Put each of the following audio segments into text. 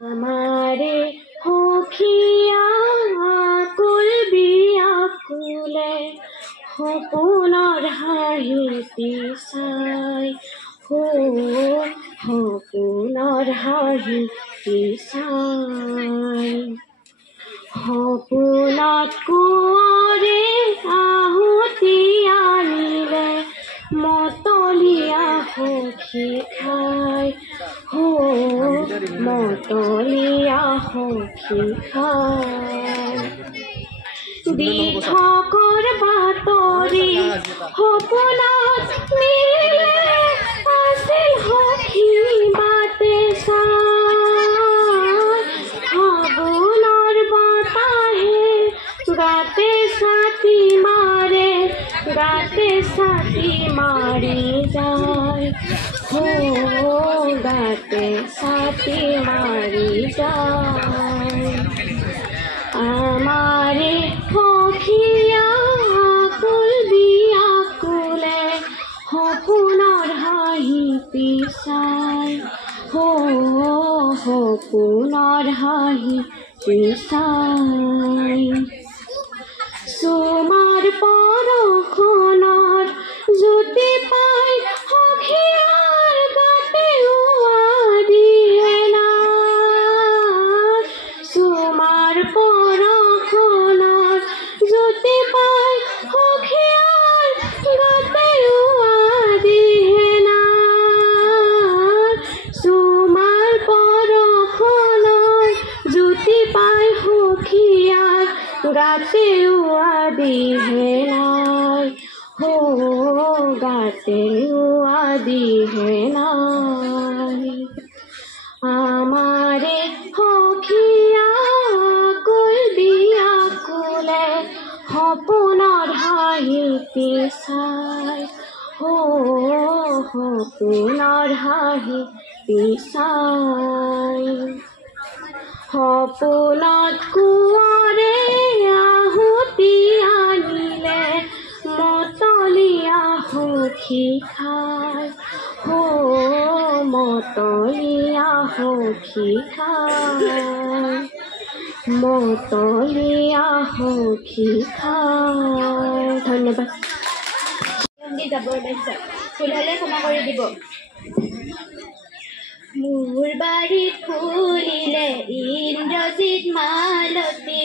আমাৰে সখীয়া কুলবি আকুলে সপোনৰ হাঁহি পিছাই সপোনৰ হাঁহি পিছাই সপোনত কুঁৱৰে আহুতি আনিলে মতলীয়া সখী খাই মতলীয়া সখী খাই দিঠকৰ বাতৰি সপোনত মিলিলে আছিল সখী বাটে চাই ফাগুনৰ বতাহে গাতে ছাতি মাৰে গাতে ছাতি মাৰি যায় গাতে ছাতি মাৰি যায় আমাৰে সখীয়া কুলবি আকুলে সপোনৰ হাঁহি পিছাই সপোনৰ হাঁহি পিছাই চুমাৰ পৰখনৰ জ্যোতি পাই সখীয়াৰ গাতে দিয়ে না চুমাৰ পৰখনৰ জ্যোতি পাই সখীয়াৰ গাতে দিয়ে না চুমাৰ পৰখনৰ জ্যোতি পাই সখীয়াৰ গাতে দিয়ে নাই গাতে দিয়ে নাই আমাৰে সখীয়া কুলবি আকুলে সপোনৰ হাঁহি পিছাই সপোনৰ হাঁহি পিছাই সপোনত কুঁৱৰে আহুতি আনিলে মতলীয়া সখী খাই মতলীয়া সখী খাই মতলীয়া সখী খাই ধন্যবাদ যাব ওলাইছে ভুল হ'লে ক্ষমা কৰি দিব মোৰ বাৰীত ফুলিলে ইন্দ্ৰজিৎ মালতী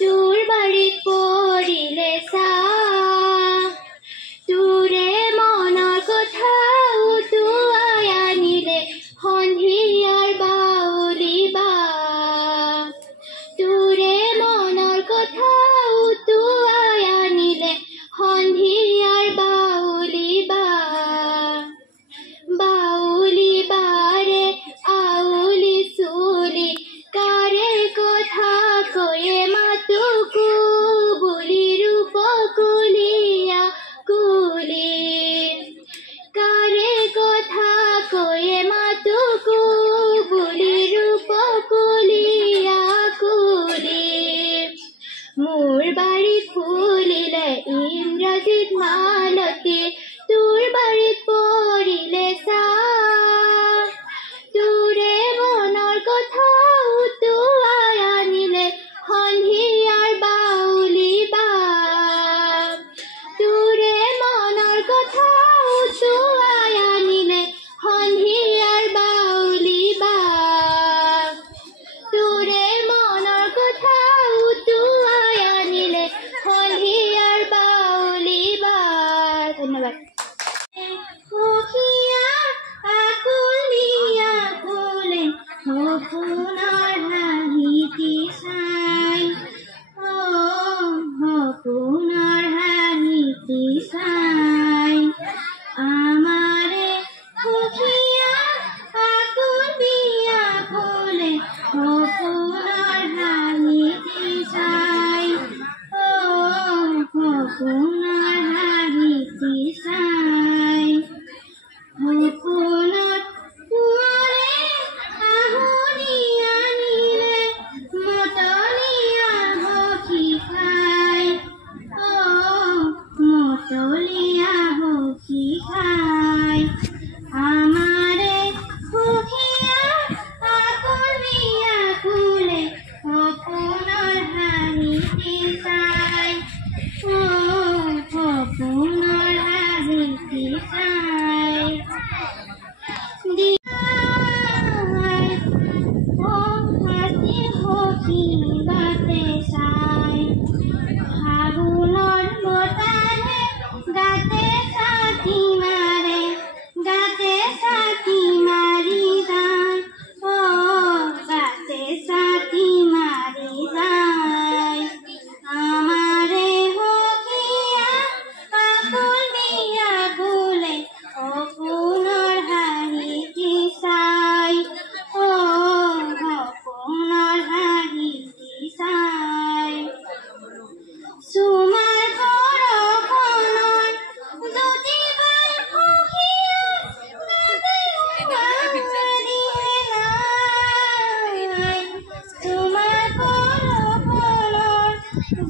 তোৰ বাৰীত পৰিলে চাহ তোৰে মনৰ কথা উটুৱাই আনিলে সন্ধিয়াৰ বাউলি বা তোৰে মনৰ কথা উটুৱাই আনিলে সন্ধিয়াৰ বাউলি বা বাউলি বাৰে আউলি চুলি কাৰে কথা কৈয়ে মাতুকু বুলি ৰূপ কুলিয়া কুলি কাৰে কথা কৈয়ে মাতুকু বুলি ৰূপ কুলিয়া কুলি মোৰ বাৰীত ফুলিলে ইন্দ্ৰজিৎ মালতী তোৰ বাৰীত পৰিলে চাহ তোৰে মনৰ কথা উটুৱাই আনিলে সন্ধিয়াৰ বাউলি বা তোৰে মনৰ কথা উটুৱাই আনিলে সন্ধিয়াৰ বাউলি বা তোৰে মনৰ কথা উটুৱাই আনিলে সন্ধিয়াৰ বাউলি বা ধন্যবাদ সখীয়া কুলিয়া কুলে সপোনৰ হাঁহি পিছাই সপোনৰ হাঁহি পিছাই আমাৰে সখীয়া কুলিয়া কুলে সপোনৰ হাঁহি পিছাই সপোনৰ হাঁহি পিছাই সপোনত কুঁৱৰে আহুতি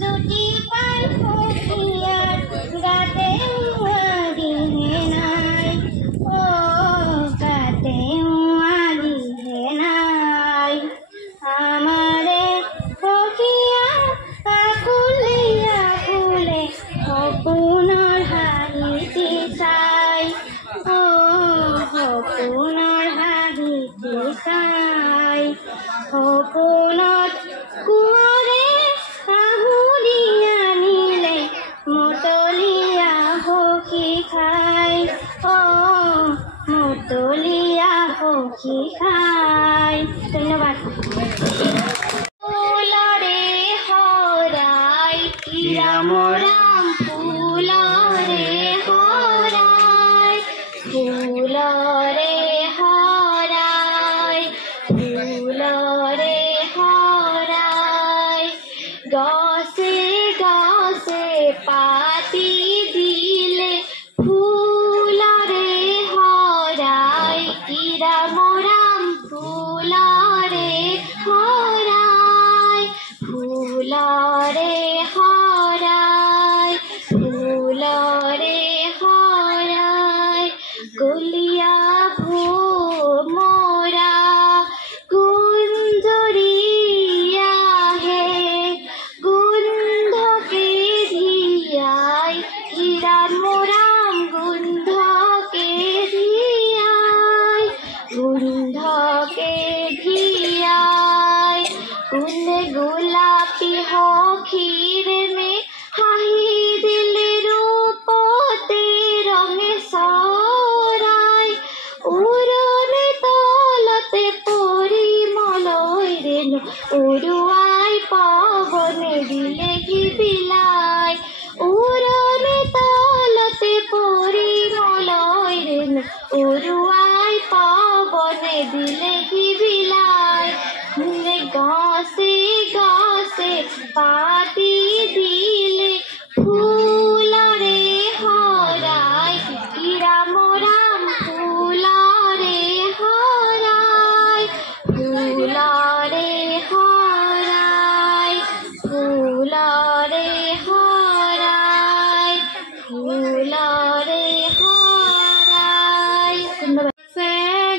জ্যোতি পাই সখিয়ার গাতে দিহে নাই ও গাতে দিহে নাই আমারে সখিয়া আকুলে আকুলে সপোনৰ হাঁহিটি চাই ও সপোনৰ হাঁহিটি চাই সপোনত কুঁৱৰে আহুৰি আনিলে মতলীয়া সখী খাই ও মতলীয়া সখী খাই ধন্যবাদ ফুলৰে হৰাই ৰাম ৰাম ফুলৰে হৰাই ফুলৰে হৰাই ফুলৰে হৰাই গছে গছে পাতি দিলে ফুলৰে হৰাই ৰাম ৰাম ফুলৰে হৰাই ফুলৰে হৰাই ফুলৰে হৰাই কলিয়া ভোমৰা গুঞ্জৰিয়াহে গোন্ধকে ধিয়াই ৰাম ৰাম গোন্ধকে ধিয়াই গোন্ধকে ধিয়াই কোনে গোলাপী সখীৰে মে হাঁহি দিলে ৰূপতে ৰঙে চৰাই উৰণে তলতে পৰিমলৈ ৰেণু উৰুৱাই পৱনে দিলে কি বিলাই উৰণে তলতে পৰিমলৈ ৰেণু উৰুৱাই পৱনে দিলে কি বিলাই গছে গছে পাতি দিলে ফুলৰে হৰাই ৰাম ৰাম ফুলৰে হৰাই ফুলৰে হৰাই ফুলৰে হৰাই ফুলৰে হৰাই গছে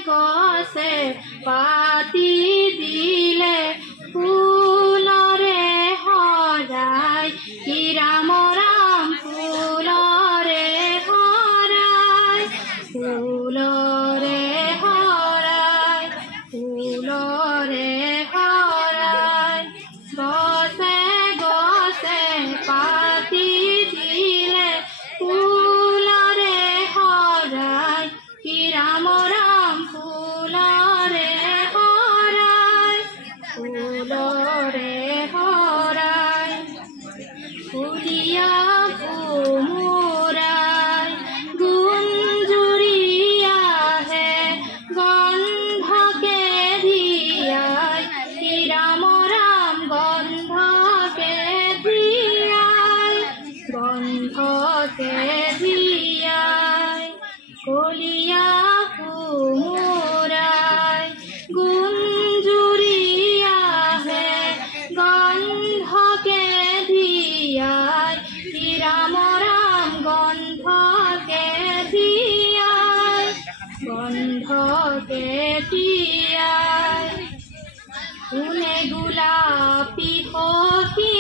গছে পাতি দিলে ফুলৰে হৰাই ৰাম ৰাম ফুলৰে হৰাই ফুলৰে হৰাই ফুলৰে হৰাই গছে গছে পাতি দিলে ফুলৰে হৰাই ৰাম ৰাম ফুলৰে হৰাই ফুলৰে হৰাই ফুলিয়া ভোমৰাই গুঞ্জৰিয়াহে গন্ধকে ধিয়াই ৰাম ৰাম গন্ধকে ধিয়াই গন্ধকে ধিয়াই কলিয়া ভোমৰাই গুঞ্জৰিয়াহে গন্ধকে ধিয়াই ৰাম ৰাম গন্ধকে ধিয়াই গন্ধকে ধিয়াই কোনে গোলাপী সখী